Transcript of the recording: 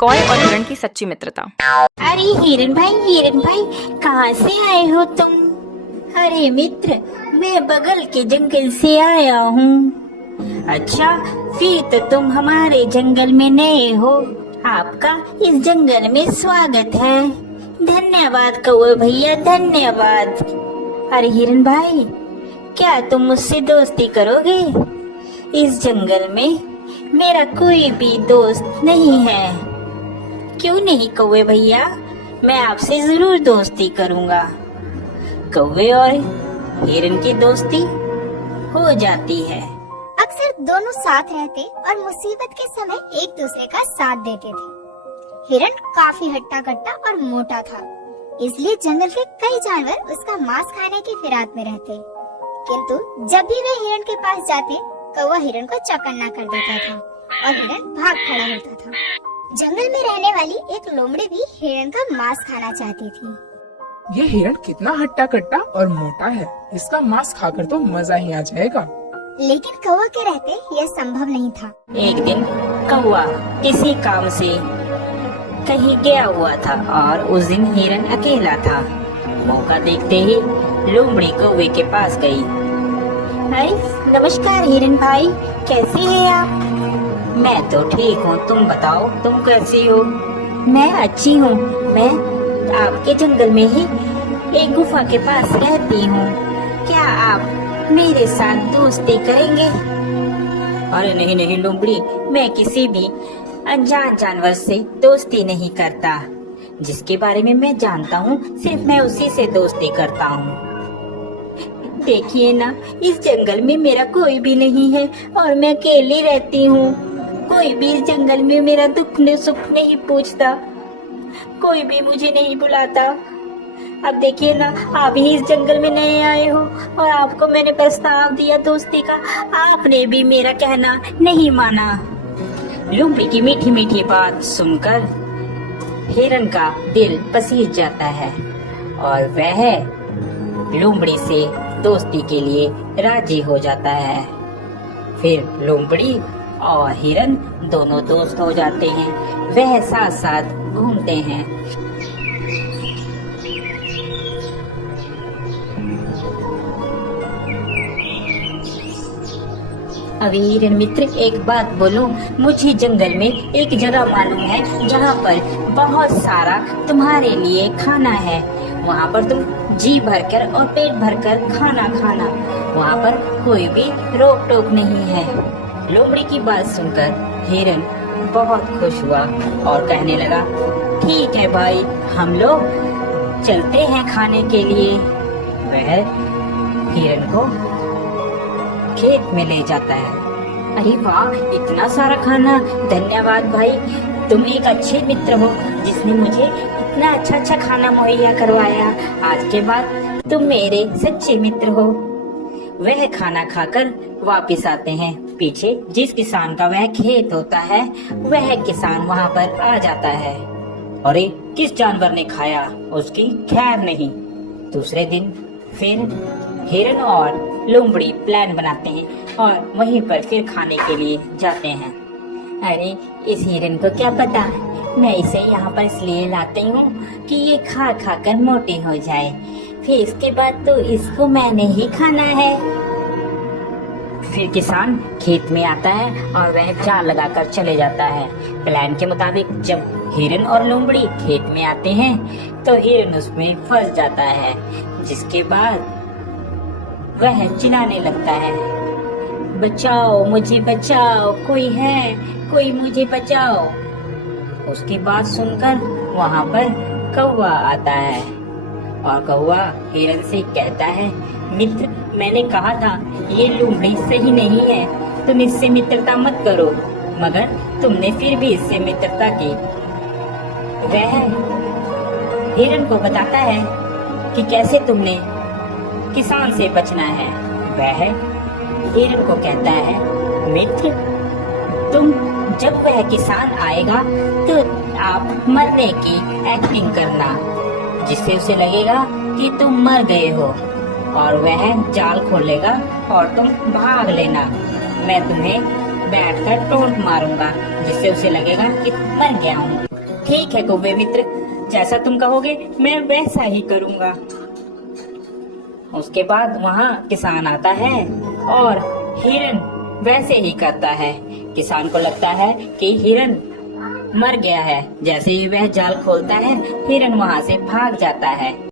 कौवे और हिरण की सच्ची मित्रता। अरे हिरण भाई कहाँ से आए हो तुम? अरे मित्र, मैं बगल के जंगल से आया हूँ। अच्छा, फिर तो तुम हमारे जंगल में नए हो। आपका इस जंगल में स्वागत है। धन्यवाद कौवे भैया, धन्यवाद। अरे हिरण भाई, क्या तुम मुझसे दोस्ती करोगे? इस जंगल में मेरा कोई भी दोस्त नहीं है। क्यों नहीं कौवे भैया, मैं आपसे जरूर दोस्ती करूंगा। कौवे और हिरण की दोस्ती हो जाती है। अक्सर दोनों साथ रहते और मुसीबत के समय एक दूसरे का साथ देते थे। हिरण काफी हट्टा कट्टा और मोटा था, इसलिए जंगल के कई जानवर उसका मांस खाने की फिराक में रहते। किंतु जब भी वे हिरण के पास जाते, कौवा हिरण को चौकन्ना कर देता था और हिरण भाग खड़ा होता था। जंगल में रहने वाली एक लोमड़ी भी हिरण का मांस खाना चाहती थी। ये हिरण कितना हट्टा कट्टा और मोटा है, इसका मांस खाकर तो मजा ही आ जाएगा। लेकिन कौवा के रहते यह संभव नहीं था। एक दिन कौवा किसी काम से कहीं गया हुआ था और उस दिन हिरण अकेला था। मौका देखते ही लोमड़ी कौवे के पास गई। अरे नमस्कार हिरण भाई, कैसे हैं आप? मैं तो ठीक हूँ, तुम बताओ तुम कैसी हो? मैं अच्छी हूँ। मैं आपके जंगल में ही एक गुफा के पास रहती हूँ। क्या आप मेरे साथ दोस्ती करेंगे? अरे नहीं लोमड़ी, मैं किसी भी अनजान जानवर से दोस्ती नहीं करता। जिसके बारे में मैं जानता हूँ सिर्फ मैं उसी से दोस्ती करता हूँ। देखिए ना, इस जंगल में मेरा कोई भी नहीं है और मैं अकेली रहती हूँ। कोई भी इस जंगल में मेरा दुख ने सुख नहीं पूछता, कोई भी मुझे नहीं बुलाता। अब देखिए ना, आप ही इस जंगल में नए आए हो और आपको मैंने प्रस्ताव दिया दोस्ती का, आपने भी मेरा कहना नहीं माना। लोमड़ी की मीठी मीठी बात सुनकर हिरण का दिल पसीज जाता है और वह लोमड़ी से दोस्ती के लिए राजी हो जाता है। फिर लोमड़ी और हिरण दोनों दोस्त हो जाते हैं। वह साथ साथ घूमते हैं। अभी हिरण मित्र, एक बात बोलो, मुझे जंगल में एक जगह मालूम है जहाँ पर बहुत सारा तुम्हारे लिए खाना है। वहाँ पर तुम जी भरकर और पेट भरकर खाना खाना, वहाँ पर कोई भी रोक टोक नहीं है। लोमड़ी की बात सुनकर हिरण बहुत खुश हुआ और कहने लगा, ठीक है भाई, हम लोग चलते हैं खाने के लिए। वह हिरण को खेत में ले जाता है। अरे वाह, इतना सारा खाना, धन्यवाद भाई, तुम एक अच्छे मित्र हो जिसने मुझे इतना अच्छा खाना मुहैया करवाया। आज के बाद तुम मेरे सच्चे मित्र हो। वह खाना खाकर वापस आते हैं। पीछे जिस किसान का वह खेत होता है, वह किसान वहाँ पर आ जाता है। अरे किस जानवर ने खाया, उसकी खैर नहीं। दूसरे दिन फिर हिरण और लोमड़ी प्लान बनाते हैं और वहीं पर फिर खाने के लिए जाते हैं। अरे इस हिरण को क्या पता, मैं इसे यहाँ पर इसलिए लाती हूँ कि ये खा खा कर मोटी हो जाए, फिर इसके बाद तो इसको मैंने ही खाना है। फिर किसान खेत में आता है और वह जाल लगाकर चले जाता है। प्लान के मुताबिक जब हिरण और लोमड़ी खेत में आते हैं तो हिरण उसमें फंस जाता है, जिसके बाद वह चिल्लाने लगता है, बचाओ मुझे, बचाओ, कोई है, कोई मुझे बचाओ। उसकी बात सुनकर वहाँ पर कौवा आता है और कौवा हिरण से कहता है, मित्र, मैंने कहा था ये लोमड़ी सही नहीं है, तुम इससे मित्रता मत करो, मगर तुमने फिर भी इससे मित्रता की। वह हिरण को बताता है कि कैसे तुमने किसान से बचना है। वह हिरण को कहता है, मित्र, तुम जब वह किसान आएगा तो आप मरने की एक्टिंग करना, जिससे उसे लगेगा कि तुम मर गए हो, और वह जाल खोलेगा और तुम भाग लेना। मैं तुम्हें बैठकर टोंट मारूंगा, जिससे उसे लगेगा कि मर गया हूँ। ठीक है कौवे मित्र, जैसा तुम कहोगे मैं वैसा ही करूँगा। उसके बाद वहाँ किसान आता है और हिरन वैसे ही करता है। किसान को लगता है कि हिरन मर गया है। जैसे ही वह जाल खोलता है, हिरन वहाँ से भाग जाता है।